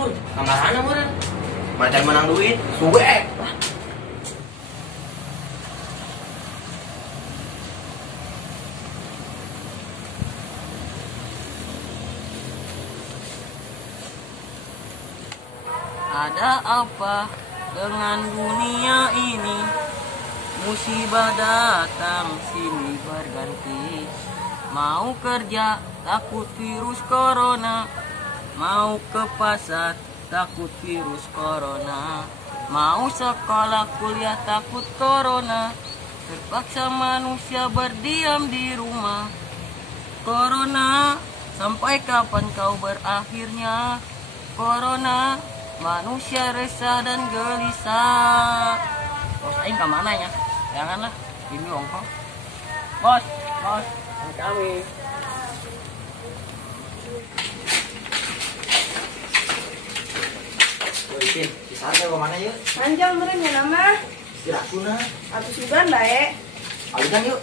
bur. Kamarana meureun. Macan menang duit. Suwe. Ada apa dengan dunia ini? Musibah datang silih berganti. Mau kerja takut virus corona, mau ke pasar takut virus corona, mau sekolah kuliah takut corona. Terpaksa manusia berdiam di rumah. Corona, sampai kapan kau berakhirnya? Corona, manusia resah dan gelisah. Bos aing ke mana ya? Janganlah, ini ongkong. Bos, kami. Woi, kisah teh mana yuk? Panjang meureun ya nama. Istirahatuna. Atuh siban bae. Alikan yuk.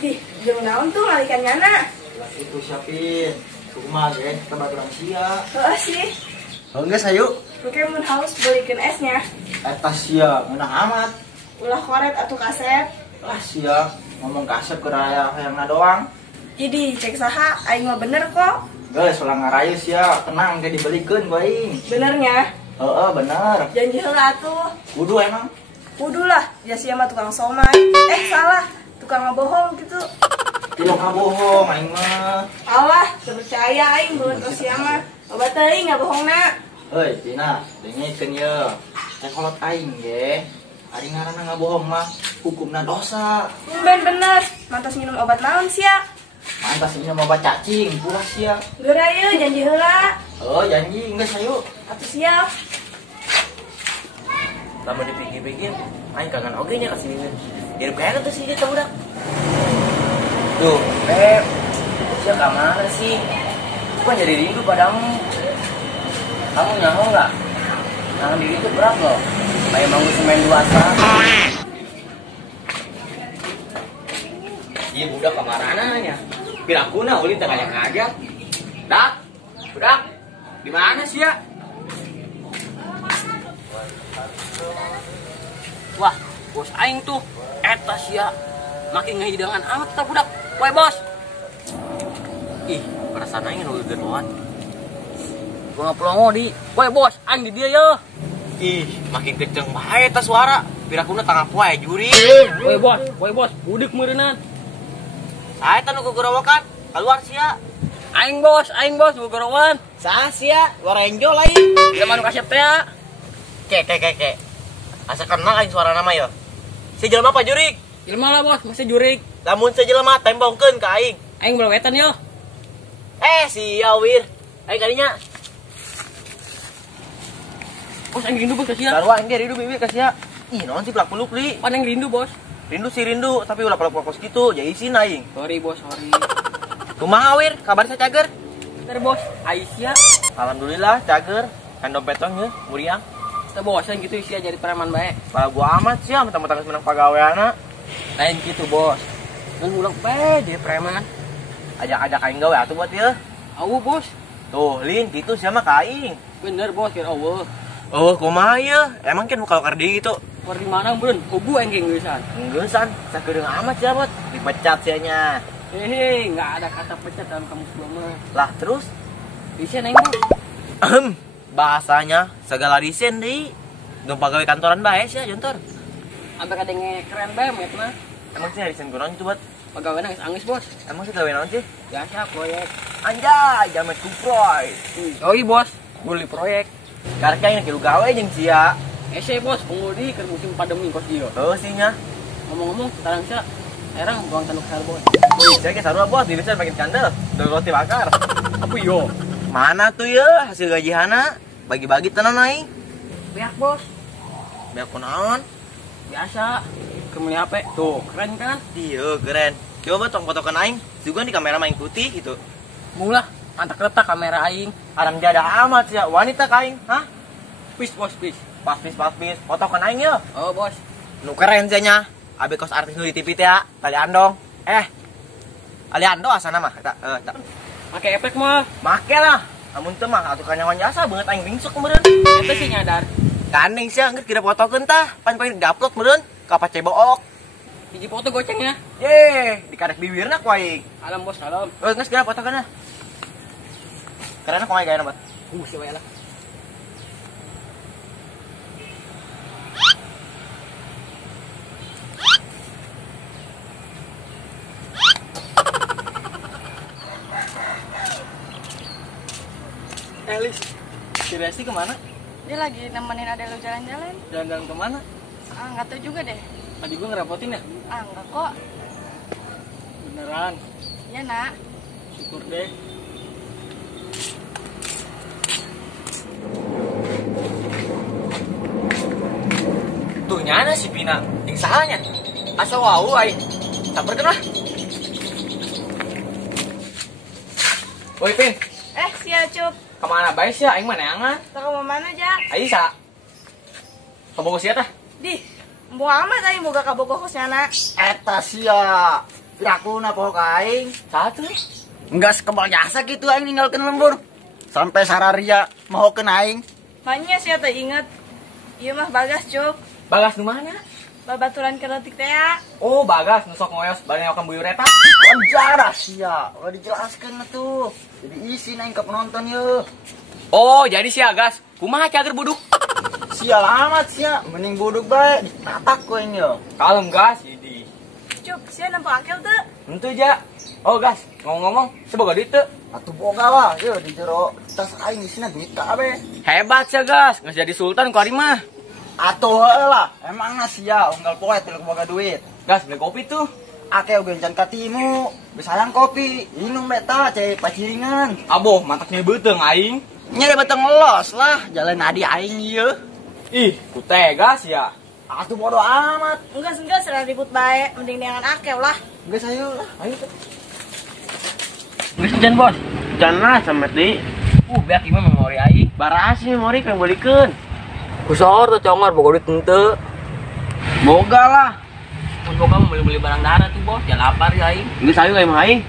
Ih, jeung naon tuh ngalikan nyana? Itu siapin. Kumaha ge, kebaturang sia. Heuh sih. Geus hayu. Engke mun haus beulikeun esnya. Eta sia meunah amat. Ulah koret atuh kasep. Lah sia ngomong kasep ke raya hayangna doang. Idi cek saha aing mah bener kok. Geus ulah ngarayu sia, tenang ge dibelikeun ku aing. Benernya? Heeh, bener. Janji heula atuh. Kudu emang. Kudu lah, ya sia mah tukang somai. Salah, tukang ngabohong gitu. Tino kabohong aing mah. Alah, teu percaya aing beungeut ka sia mah. Loba teuing ngabohongna. Heuy, Tina, dengekeun ye. Cek kolot aing ge. Ari ngaranna ngabohong mah hukumna dosa. Ben bener, mantas minum obat naon sia? Mantas minum obat cacing, pulas sia. Geura ieu janji heula. Oh, janji geus hayu. Atuh siap. Lamun dipikir-pikir, aing kangen oge nya ka sini. Hirup kayak tuh sih dia budak. Tuh, Pep. Sia ka mana sih? Gua jadi rindu padamu. Kamu nyaho enggak? Tangan diri itu berat loh. Kayak manggu semen duasa. Iya budak kemarananya. Pirakuna ulin teh kaya ngajak. Dak, budak. Di mana sih ya? Wah, bos aing tuh eta sia makin ngehidangan amat ta budak. Woi bos. Ih, perasaan aing nu geueuan. Gua ngapelongo di. Woi bos, aing di dia ya. Ih, makin kenceng bae eta suara. Pirakuna tangah poe juri. Woi bos, budek meureunnan. Sae eta nu gogorowokan? Keluar sia. Aing bos, gogorowan. Saha sia? Warenjo lain. Dia manu kasep teh ya. Ke. Asa kenal aing suara nama ya. Si jelema apa jurik? Jelema lah bos, masih jurik. Lamun si jelema tembongkeun ka aing. Aing belewetan yo. Sia wir. Aing kadinya. Bos aing rindu bos ka sia. Sarua aing ge rindu bibir ka sia. Ih, naon sih pelak-peluk li? Pan aing rindu bos. Rindu, tapi ulah pelak-pelak kitu, jadi isin aing. Sorry bos, sorry. Kumaha wir? Kabar sa cager? Ntar bos, Aisyah. Alhamdulillah cager. Kan dompetong ye, muriang. Kita bosan gitu isia jadi preman bae. Pala gua amat sia, mentang-mentang menang pagaweana. Lain gitu bos. Dan ulang pe jadi preman. Ajak-ajak aing gawe atuh buat ieu. Awu bos. Tuh, lin kitu sia mah ka aing. Bener bos, kira awu. Oh, kumaha ieu? Emang kan kalau kerdi gitu. War di mana bun? Kubu aing geng geusan. Enggesan, sakedeung amat sia buat dipecat sia nya. Hehe, enggak ada kata pecat dalam kamus gua mah. Lah terus Bisa neng bos. bahasanya segala desain deui. Nu pagawe kantoran bae sia jontor. Sampai kadenge keren bae met mah. Emang sih desain kunaon itu buat? Pegawai nangis angis bos. Emang sih gawe naon sih? Biasa proyek. Anjay, jamet kuproy. Yoi bos, beli proyek. Karek yang kieu gawe jeung sia. Ese bos, pengudi ke musim pandemi kos dia. Heuh sih nya. Ngomong-ngomong, sekarang sia erang buang tanduk Hellboy. Wih, saya ke sarua bos, diri saya makin kandel. Dol roti bakar. Apa yo? Mana tuh ya hasil gajihana? Bagi-bagi tenan aing. Biak bos. Biar kunaon? Biasa. Kemeli HP. Tuh, keren kan? Iya, keren. Coba tong fotokan aing, juga di kamera main putih gitu. Mulah, antak letak kamera aing. Aram jada amat ya, wanita ka aing, hah? Pis bos, pis. Pas, fotokan aing ya. Oh bos. Nu keren sia nya. Abi kos artis nu di TV teh ya, tali andong. Ali Ando asana mah eta, Pakai efek mah. make lah. Amun teu mah atuh kanyawan jasa banget aing ringsuk meureun. Eta sih nyadar. Gandeng sia geus kira fotokeun tah, pan poin di-upload meureun ka Pacebook. Hiji foto gocengnya. Ye, dikarek bibirna ku aing. Alam bos, alam. Geus kira fotokeun. Karena kok gayana bat. Siapa ya lah. Elis, si Resti kemana? Dia lagi nemenin adek lo jalan-jalan. Jalan-jalan kemana? Ah, nggak tahu juga deh. Tadi gue ngerepotin ya? Ah, enggak kok. Beneran, Ya, Nak. syukur deh. Tuh nyana si Pina, yang sahanya. Asa wau ay. Samperkeun lah. Woi Pin, Sia Cup. kemana bae sih? Aing mah neangan. Tahu mau mana aja? Aisyah. Kamu sia tah? Di. Mau amat aing boga ka bokosnya, Nak. Eta sia, pirakuna poho ka aing. Satu. Enggas kebal jasa gitu aing ninggalkeun lembur. Sampai sararia mahokeun aing. Manya sia teh inget. Ieu mah Bagas, Cup. Bagas nu mana? Babaturan keretik teh. Oh, Bagas nusok ngoyos bari nyokan buyur eta. Wajar sia, udah dijelaskeun tuh. Jadi isi aing ke penonton ye. Oh, jadi si Agas, kumaha cager buduk? Sia amat sia, mending buduk bae ditatak ku aing ye. Kalem gas, jadi. Cup, sia nampak akel teu. Tentu ja. Oh, gas, ngomong-ngomong, seboga duit teu? Atuh boga lah, ye di jero tas aing isina duit kabeh. Hebat sih, gas. Nggak jadi sultan ku ari mah. Atuh heuh lah, emangna sia unggal poe teu boga duit. Gas, beli kopi tuh. Ake oge encan katimu, besayang kopi, inum beta cai paciringan. Aboh, mantaknya beuteng aing. Nyari beteng ngelos lah, jalan adi aing ieu. Ih, ku teh gas ya. Atuh bodo amat. Enggak serah ribut bae, mending neangan akel lah. Geus ayo lah. Ayo. Geus hujan, Bos. Hujan lah samet deui. Beak ieu memori aing. Barasi memori kang bolikeun. Kusor tuh congor boga duit teu. Boga lah. Mun boga mau beli barang darat tuh bos, ya lapar ya aing. Geus ayo ka imah aing.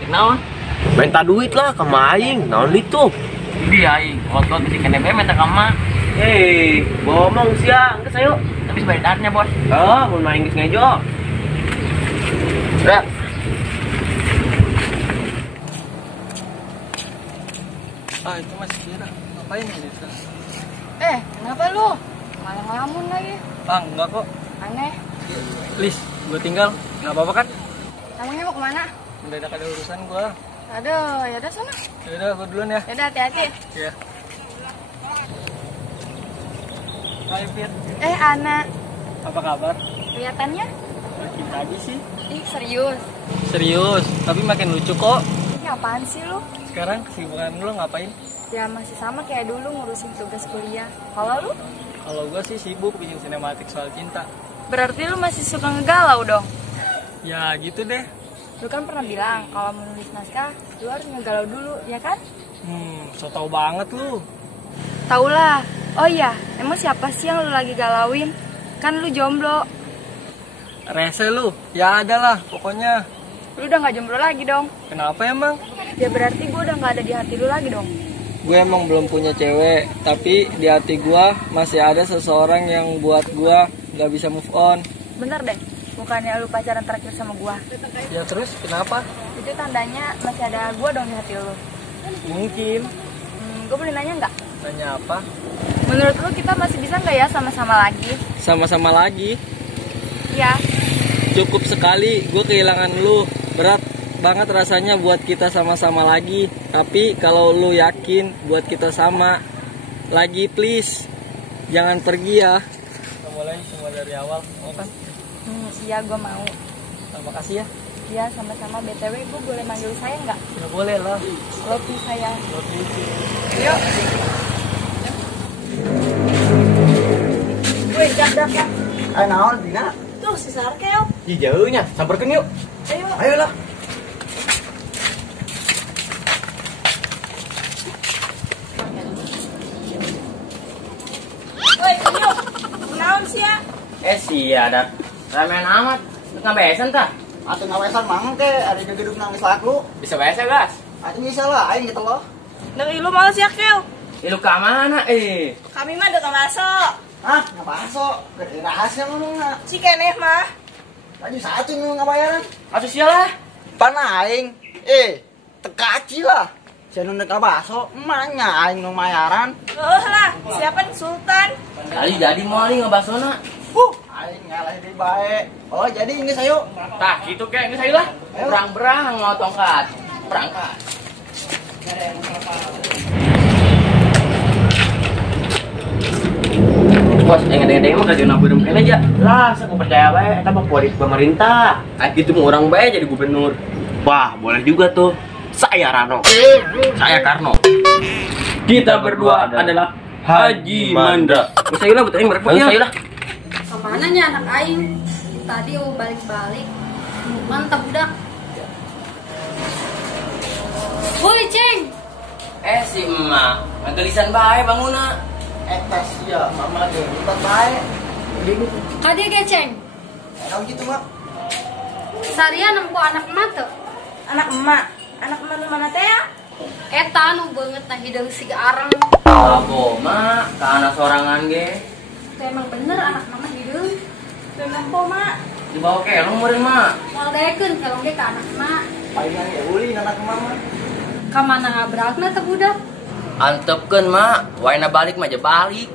Cek naon? Minta duit lah ka mah aing. Naon itu? Di aing, otot bisi kene bae minta ka mak. Hei, ngomong sia, geus ayo. Tapi sebenarnya bos. Oh, mun main geus ngejo. Udah. Ah, itu masih kira. Ngapain ya di sana? Kenapa lu? Malah ngelamun lagi. Ah, enggak kok. Aneh. Lis, gue tinggal. Enggak apa-apa kan? Namanya mau kemana? Mendadak ada urusan gua. Aduh, ya udah sana. Yaudah, gua duluan ya. Ya udah hati-hati. Iya. Hai, Fit. Ana, Apa kabar? kelihatannya Makin tadi sih. ih serius. Serius, tapi makin lucu kok. Ini apaan sih lu? Sekarang kesibukan lu ngapain? Ya masih sama kayak dulu ngurusin tugas kuliah. Kalau lu? Kalau gua sih sibuk bikin sinematik soal cinta. Berarti lu masih suka ngegalau dong? Ya gitu deh. Lu kan pernah bilang kalau menulis naskah, lu harus ngegalau dulu, ya kan? So tau banget lu. Taulah. Oh iya, emang siapa sih yang lu lagi galauin? Kan lu jomblo. Rese lu. Ya ada lah, pokoknya. Lu udah gak jomblo lagi dong. Kenapa emang? Ya berarti gue udah gak ada di hati lu lagi dong. Gue emang belum punya cewek, tapi di hati gue masih ada seseorang yang buat gue gak bisa move on. Bener deh, bukannya lu pacaran terakhir sama gua. Ya terus kenapa? Itu tandanya masih ada gua dong di hati lu. Mungkin. Gue boleh nanya nggak? Nanya apa? Menurut lu kita masih bisa nggak ya sama-sama lagi? Sama-sama lagi. Iya. Cukup sekali gue kehilangan lu. Berat banget rasanya buat kita sama-sama lagi. Tapi kalau lu yakin buat kita sama lagi, please jangan pergi ya. Kita mulai semua dari awal, mau kan? Iya gue mau. Terima kasih ya. Iya sama-sama. BTW gue boleh manggil saya nggak? Ya boleh lah. Love you sayang. Love you too. Yuk. Woi, dak. Naon dina? Tuh si Sarkeo. Ih jauhnya, samperkeun yuk. Ayo. Ayolah. Woi, yuk. Naon sih ya? Sia ada. Ramean amat. Terus ngabesan tah? Atuh ngawesan mang teh ada di gedung nang geus laku. Bisa bahasa gas. Atuh bisa lah aing gitu loh. Dari lu males ya, Kel? Lu ke mana Kami mah udah masuk. Ah, nggak masuk. Gede rahasia ngomongnya. Si keneh mah. Tadi satu yang nggak bayaran. Atuh sialah. Pana aing. Tekaci lah. Saya nunduk nggak masuk. Emangnya aing nu bayaran. Lah, siapa nih Sultan? Kali jadi mau nih ngebasona. Aing ngalah di bae. Oh, jadi ini sayo. Tah gitu kayak ini saya lah. Berang-berang mau tongkat. Berangkat. Bos, engedeng-engedeng mah kajian nabur kene aja. Lah, saya percaya bae eta mah politik pemerintah. Ah gitu mau orang bae jadi gubernur. Wah, boleh juga tuh. Saya Rano. Saya Karno. Kita berdua adalah Haji Mandra. Saya lah betul mereka. Saya lah. Kemana nya anak aing? Tadi balik-balik. Mantap budak. Woi, Ceng. Si emak, ngegelisan bae banguna. Eta sia, mama ge lipat bae. Kadi ge, Ceng. Kalau gitu, Mak. Sarian nempo anak emak teu. Anak emak. Anak emak nu mana teh ya? Eta nu beungeut nah hideung siga arang. Abo, mak, kana sorangan ge. Teu emang bener anak mama hideung. Teu nampo, Mak. Dibawa ke elong meureun, mak. Moal daekeun kelong ge ka anak emak. Palingan ge uli anak mama. Ka mana ngabragna teh budak? Antepkeun, mak. Waina balik mah aja balik.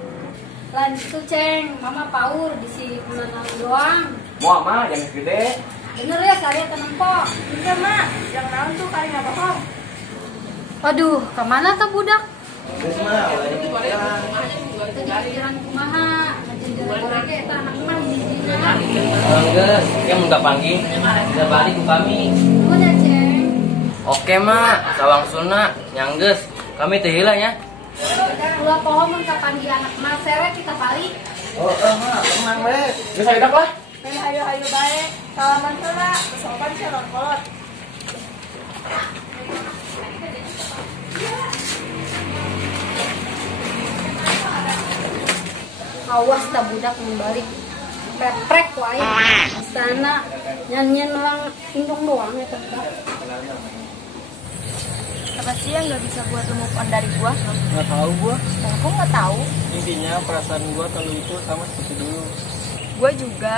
Lain itu, Ceng. Mama paur di si kunanan doang. Moal mah jangan gede. Bener ya sarian teu nempo. Iya, Mak. Yang naon tuh kali enggak bohong. Waduh, ka mana teh budak? Geus mah, wae pikiran. Teu dipikiran kumaha. Ngajenjeun ge eta anak emak hiji-hijina. Geus, yang enggak panggil. Bisa balik ku kami. Nuhun ya, Ceng. Oke, mak. Sawang suna nyanggeus. Kami teh heula ya. Ulah poho mun kapanggih anak emak seret kita balik. Oh, Mak, tenang we. Geus hayu lah. Ayo bae. Salaman heula. Kesopan sih kolot. Awas dah budak membalik preprek wae sana nyanyian melang indung doang ya budak. Apa sih yang gak bisa buat lu move on dari gua? Nggak tahu gua. Aku nggak tahu. Intinya perasaan gua kalau itu sama seperti dulu. Gua juga.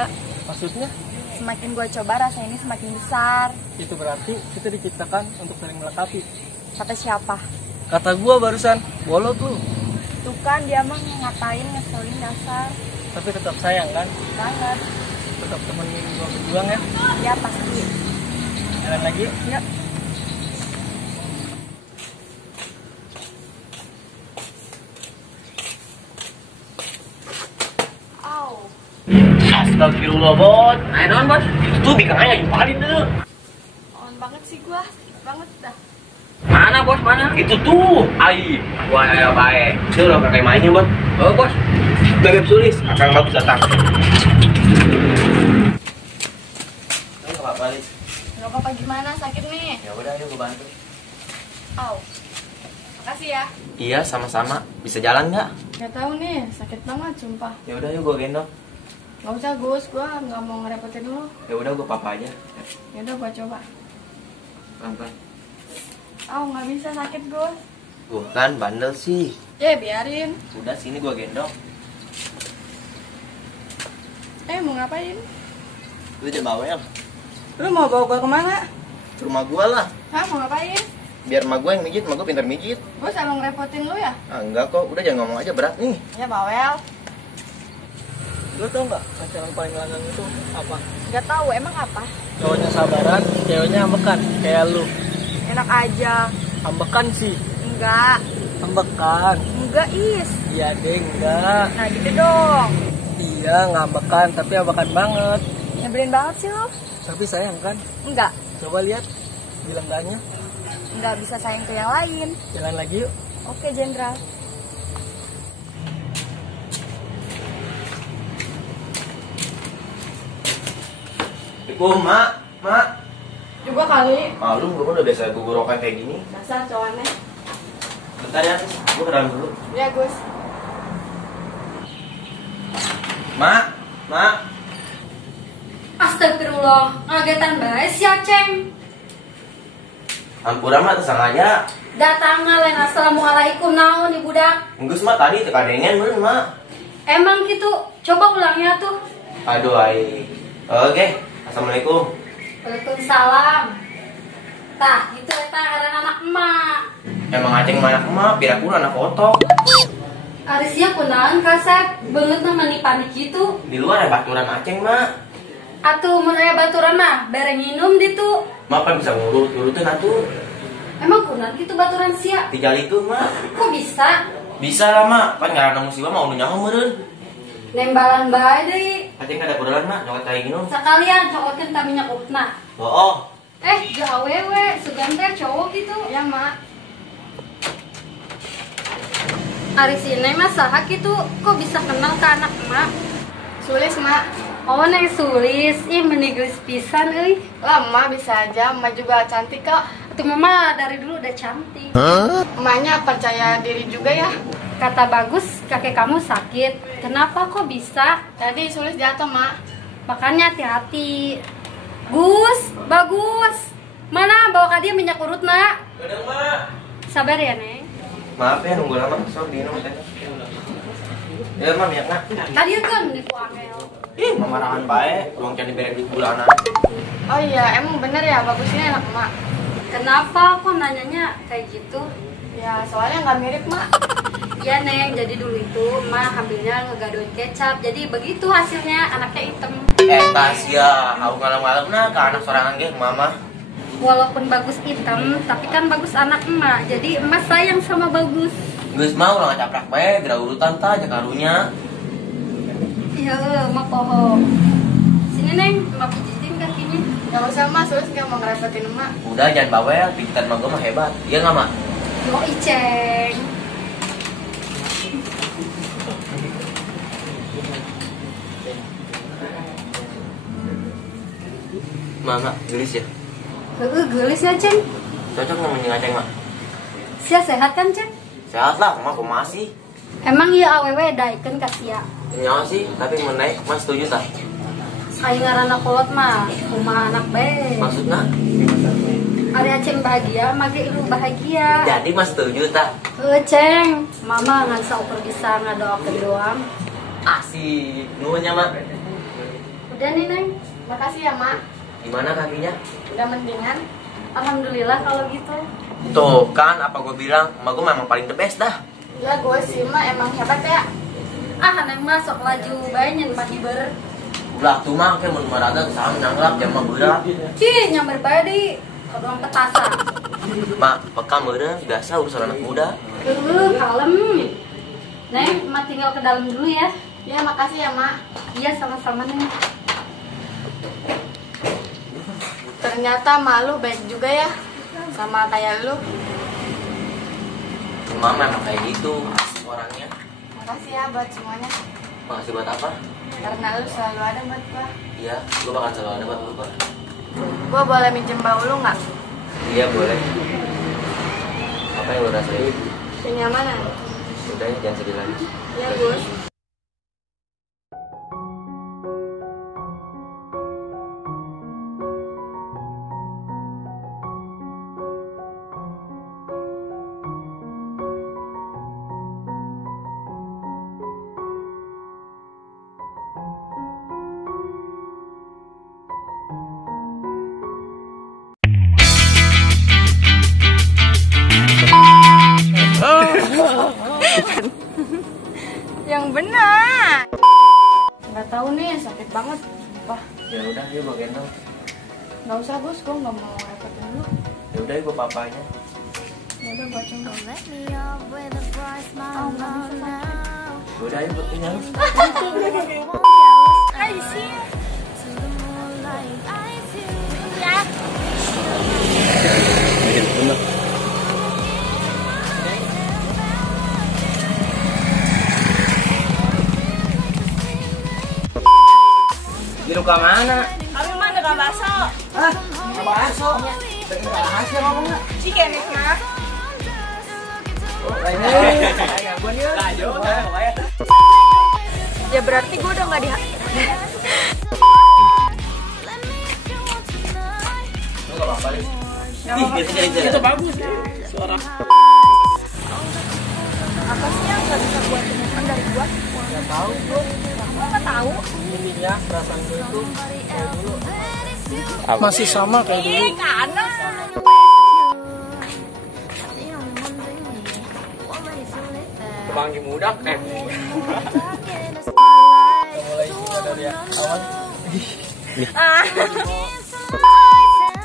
Maksudnya Semakin gua coba rasa ini semakin besar. itu berarti kita diciptakan untuk saling melengkapi. Kata siapa? Kata gua barusan, bolot lu. Tuh kan dia mah ngatain ngeselin dasar Tapi tetap sayang kan? banget. Tetap temenin gua berjuang ya. Ya pasti. Jalan lagi yuk. Yuk. Astagfirullah, bos. Ayo non, bos. Itu bikangnya jualin dulu. On banget sih gua. Banget dah. Mana, bos? Mana? Itu tuh. Ai. Wah, ya baik. Itu udah pakai mainnya, bos. Oh, bos. Bebek sulis. Akang bagus datang. Ayo, Pak balik. Gak apa-apa gimana sakit nih? Ya udah, ayo gue bantu. Au. Makasih ya. Iya, sama-sama. Bisa jalan nggak? Gak tahu nih, sakit banget sumpah. Ya udah, yuk gue gendong. Gak usah Gus, gua nggak mau ngerepotin lu. Ya udah, gue papa aja. Ya udah gua coba. Pelan-pelan. Au, nggak bisa sakit Gus. Gue kan bandel sih. Biarin. Udah, sini gue gendong. Mau ngapain? Lu jangan bawel. Lu mau bawa gua kemana? Ke rumah gua lah. Hah, mau ngapain? Biar emak gua yang mijit, emak gua pintar mijit. Gue selalu ngerepotin lu ya? Ah, enggak kok, udah jangan ngomong aja berat nih. Ya bawel. Lu tau nggak pacaran paling langgang itu apa? Gak tahu, emang apa? Cowoknya sabaran, ceweknya ambekan. Kayak lu. Enak aja. Ambekan sih. Enggak. Ambekan. Enggak is. Iya deh, enggak. Nah gitu dong. Iya, nggak ambekan, tapi ambekan banget. Nyebelin banget sih lo. Tapi sayang kan? Enggak. Coba lihat bilang enggaknya. Enggak bisa sayang ke yang lain. Jalan lagi yuk. Oke, Jenderal. Assalamualaikum, mak. Mak. Juga kali. Malum, gue udah biasa gugorokan kayak gini. Dasar cowoknya. Bentar ya, gue ke dalam dulu. Ya, Gus. Mak, mak. Astagfirullah, ngagetan bae si Aceng. Ampura mah sengaja. Datang ngalen assalamualaikum naon nih budak. Enggeus mah tadi teu kadengen meureun mah. Emang gitu. Coba ulangnya tuh. Aduh ai. Oke, assalamualaikum. Waalaikumsalam. Tah, gitu eta ngaran anak emak. Emang aceng mana emak, piraku anak foto. Arisnya kunaon kasep, beungeut mah mani-panik gitu. Di luar ada baturan aceng mah. Atuh mun aya baturan mah bere nginum ditu. Mak kan bisa ngurut-urutin atuh. Emang kunaon gitu baturan sia? Tijalikeun mah. Kok bisa? Bisa lah mak, kan ngaranna musibah mah udah nyaho meureun. Nembalan bae deui. Aceng kada kudaran mah, nyokot kayak gini. Sekalian cokotkeun ka minyak upna. Oh, Gawewe, sugan teh cowok gitu. Ya, Mak. Ari sini mah saha gitu, kok bisa kenal ke anak emak? Sulis, Mak. Oh, neng sulis, ih meniglis pisan euy. Lama bisa aja, Emak juga cantik kok. Tuh mama dari dulu udah cantik. Emaknya percaya diri juga ya. Kata Bagus, kakek kamu sakit. Kenapa kok bisa? Tadi Sulis jatuh, Mak. Makanya hati-hati. Gus, Bagus. Mana bawa ka dia minyak urut, Nak? kadang mak. Sabar ya, Neng. Maaf ya nunggu lama, sok di nomor teh. Ya mah minyak nak. Tadi kan nipu angel. Ih, mamarahan bae, uang can dibere di bulanan. Oh iya, emang bener ya bagusnya anak Emak. Kenapa kok nanyanya kayak gitu? Ya, soalnya nggak mirip, Mak. Iya, Neng. Jadi dulu itu emak hamilnya ngegadoin kecap. Jadi begitu hasilnya, anaknya hitam. Tasya, aku ngalam-ngalamna ke anak sorangan ge mama. Walaupun Bagus hitam, tapi kan Bagus anak emak. Jadi emak sayang sama Bagus. Geus mau ulah ngacaprak bae, geura urutan tah jeung karunya. Iya, emak poho. Sini, Neng, emak pijitin kakinya. Gak usah, Mak. Sulis nggak mau ngerepotin Emak. Udah jangan bawel, pijitan mah gua mah hebat. Iya enggak, Mak? Mau iceng. Mama, gelis ya. Gelis ya, Ceng. Cocok namanya ngaceng, Mak. Sia sehat kan, Ceng? Sehat lah, Mak, kok masih. Emang iya awewe daikeun ka sia. Nyawa sih, tapi menaik, Mas setuju tah? Aing ngaranna kolot mah, kumaha anak bae. Maksudnya? Ari Aceng bahagia, mage ilu bahagia. Jadi Mas setuju tah? Ceng, mama ngan saukur bisa ngadoakeun doang. Asik, nuhunnya, Mak. Udah nih, Neng. Makasih ya, Mak. Gimana kakinya? Udah mendingan. Alhamdulillah kalau gitu. Tuh kan, apa gue bilang, emak gue memang paling the best dah. Ya, gue sih, Mak, emang hebat ya. Neng mah sok laju bae nyen mah hiber. Ulah tuh mah, kayak mun marada kesalahan nyanglap, jam mah berat. Cih, nyamber bae di kodong petasan. Mak, peka meureun, biasa urusan anak muda. Kalem. Neng, emak tinggal ke dalam dulu ya. Ya, makasih ya, Mak. Iya, sama-sama, Neng. Ternyata malu baik juga ya. Sama kayak lu. Mama emang kayak gitu, asik orangnya. Makasih ya buat semuanya. Makasih buat apa? Karena lu selalu ada buat gua. Iya, gue bakal selalu ada buat lu kok. Gua boleh minjem bau lu nggak? Iya, boleh. Apa yang lu rasain? Kenyamanan. Udah ya, jangan sedih lagi. Iya, Gus. Yang benar. Nggak tahu nih, sakit banget. Wah, Ya udah, yuk gue gendong. nggak usah Gus, gua nggak mau repotin lu. Ya udah, gue papanya. Ya udah, gua coba. Ya udah, yuk gue tinggal. Di luka mana? Kami mah ada bakso. Hah? Bakso? Bikin rahasia ngomongnya. Cikenik mah. Ya berarti gue udah nggak di. Lu gak apa-apa nih. Ih, itu bagus. suara. Apa sih yang gak bisa buat temukan dari gua? Gak tahu bro. Gua gak tahu. Intinya perasaan gue itu kayak dulu. Masih sama kayak dulu. Karena Bangki muda Mulai juga dari awal.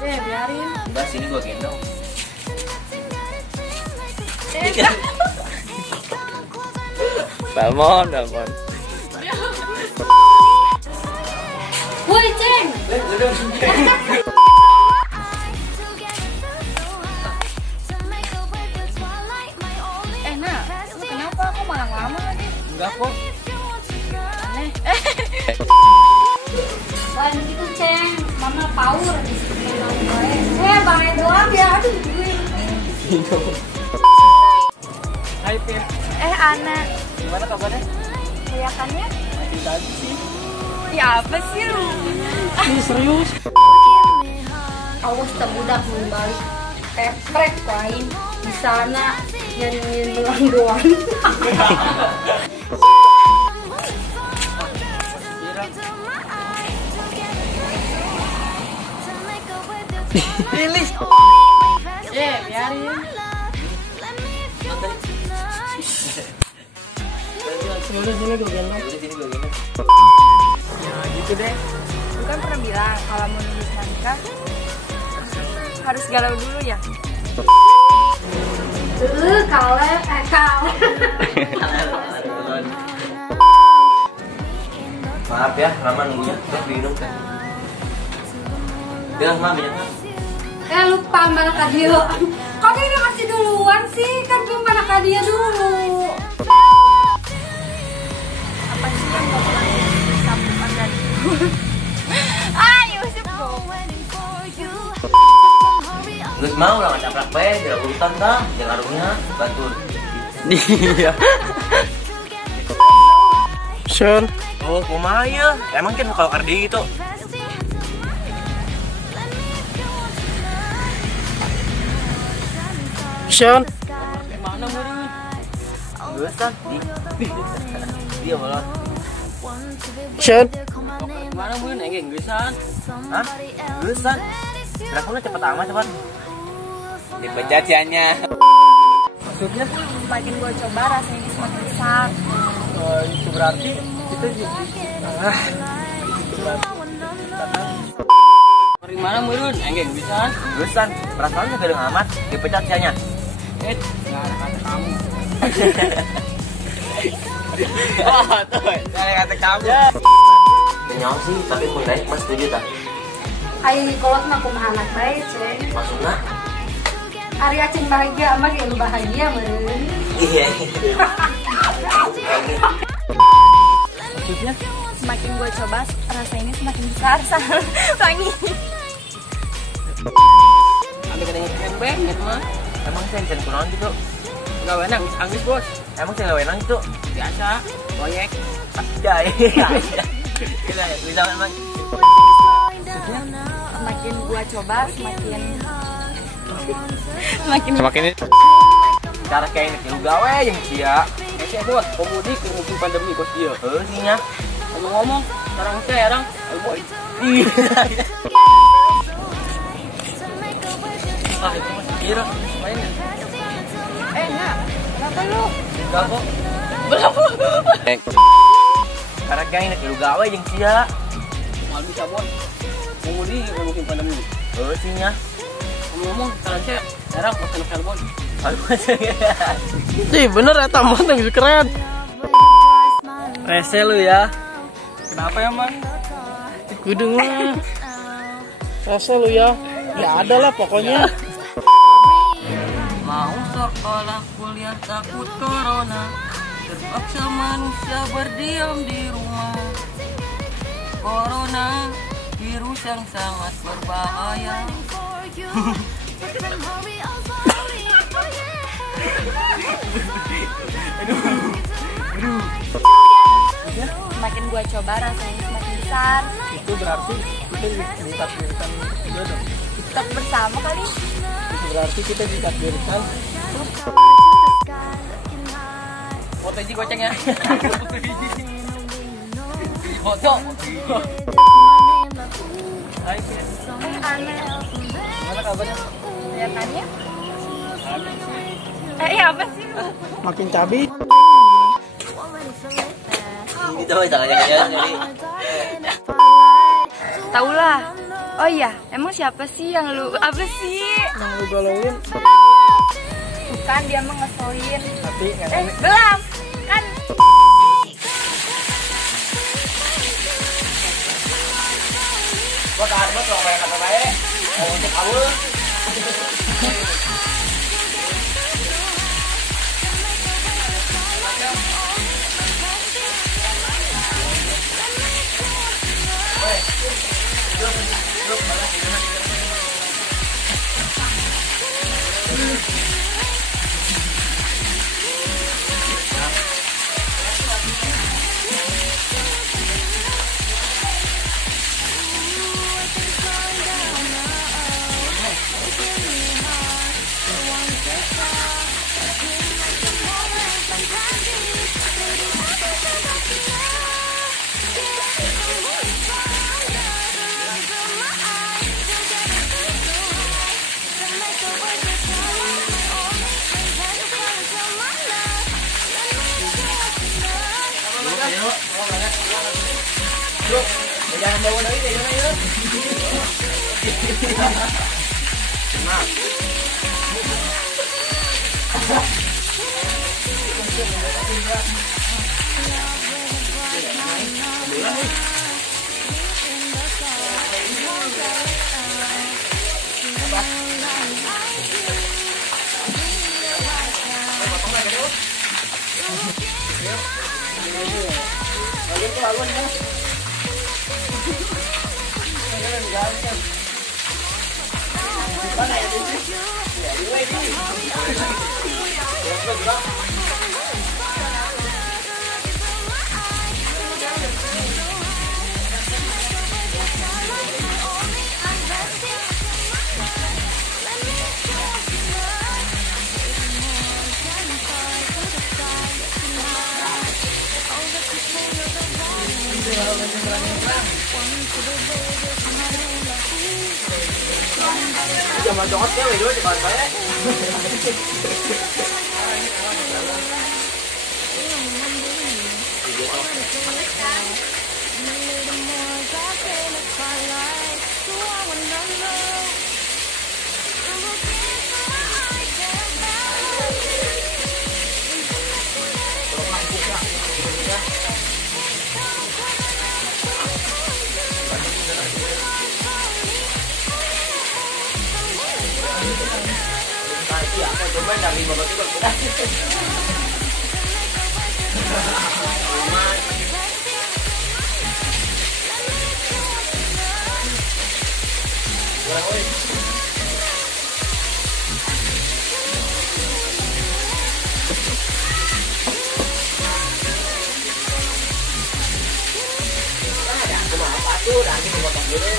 biarin. Udah sini gua gendong. Balmon. Woi, Ceng. Nah, lu kenapa? Kok malah lama lagi? Enggak kok. Aneh. Lain gitu, Ceng. Mama power di sini. Baik doang ya. Aduh, Hai Pin, Ana, gimana kabarnya? kelihatannya? Masih tadi sih. Ya apa sih lu? Ini serius. awas tak budak balik. Keprek lain di sana nyanyiin belang doang. Pilih. Biarin. Sini gue gendong. Udah sini gua gendong. Ya gitu deh. Lu kan pernah bilang kalau mau nulis naskah harus galau dulu ya. Kale. Maaf ya, lama nunggunya. Terus diminum kan. Udah, mah banyak. Lupa mana kadio. Kok dia udah ngasih duluan sih? Kan belum mana kadio dulu. Apa sih yang gak pernah disambungkan dari Yusuf dong. Gus mau lah ngacaprak bae, jalan urutan dah, jalan arungnya, batur. Iya. Sean, Oh, kumaha ya? Emang kan kalau Ardi gitu. Sean, Mana meureun? Gusan, dia malah. Sean. Mana meureun engge geussan. Hah? Gusan. Teleponnya cepet amat cepat. Dipencet sianya. Maksudnya Semakin gue coba rasanya semakin besar. itu berarti kita Dari mana meureun engge geussan. Gusan, perasaannya gede amat. Dipencet sianya. Enggak ada kata kamu. Dari kata kamu. Kenyang sih, tapi mau naik mas 7 tak. Ayo Nikolot mah kumaha anak baik, Ceng. Maksudnya? Ari Aceng bahagia, mah ge bahagia meureun. Iya. maksudnya Semakin gue coba rasa ini semakin besar. Lagi. Ambil kadang kembeng gitu mah. Emang saya kurang gitu. Enggak wenang angis bos. Emang saya nggak wenang gitu. Biasa proyek. Ya, iya. Kita bisa memang. Semakin gue coba semakin Cara kayak ini lu gawe yang sia. Ese bos, pemudik musim pandemi kos dia. Sinya. Ngomong, sekarang sekarang, ayo boy. Ah, itu masih kira. Main ya? Nah, kenapa lu? Enggak kok. Karena kayak ini lu gawe yang sia. Mal bisa bos. Pemudik musim pandemi. Sinya. Ngomong, sekarang sekarang pesan telepon. Ih bener ya tamat yang keren. Rese lu ya. Kenapa ya man? Gudung lah. Rese lu ya. Ya ada lah pokoknya. Mau sekolah kuliah takut corona, terpaksa manusia berdiam di rumah. Corona, virus yang sangat berbahaya. Semakin gue coba rasanya semakin besar. Itu berarti kita ditakdirkan jodoh. Tetap bersama kali. berarti kita ditakdirkan. Foto aja goceng ya. Foto. Hai Ken, Aneh. gimana kabarnya? Kelihatannya. Iya apa sih? Makin cabai. Ini tuh jangan jadi. Taulah. Oh iya, emang siapa sih yang lu apa sih? Yang lu galauin, Bukan dia mah ngeselin. tapi nggak Belum. Kan Gua tahan banget loh kayak kata baik. Mau untuk awal. Jangan bawa dari deh, ya. Jangan cokot cewek dulu di pantai. Iya, coba dari babak itu Aku nanti mau potong dulu.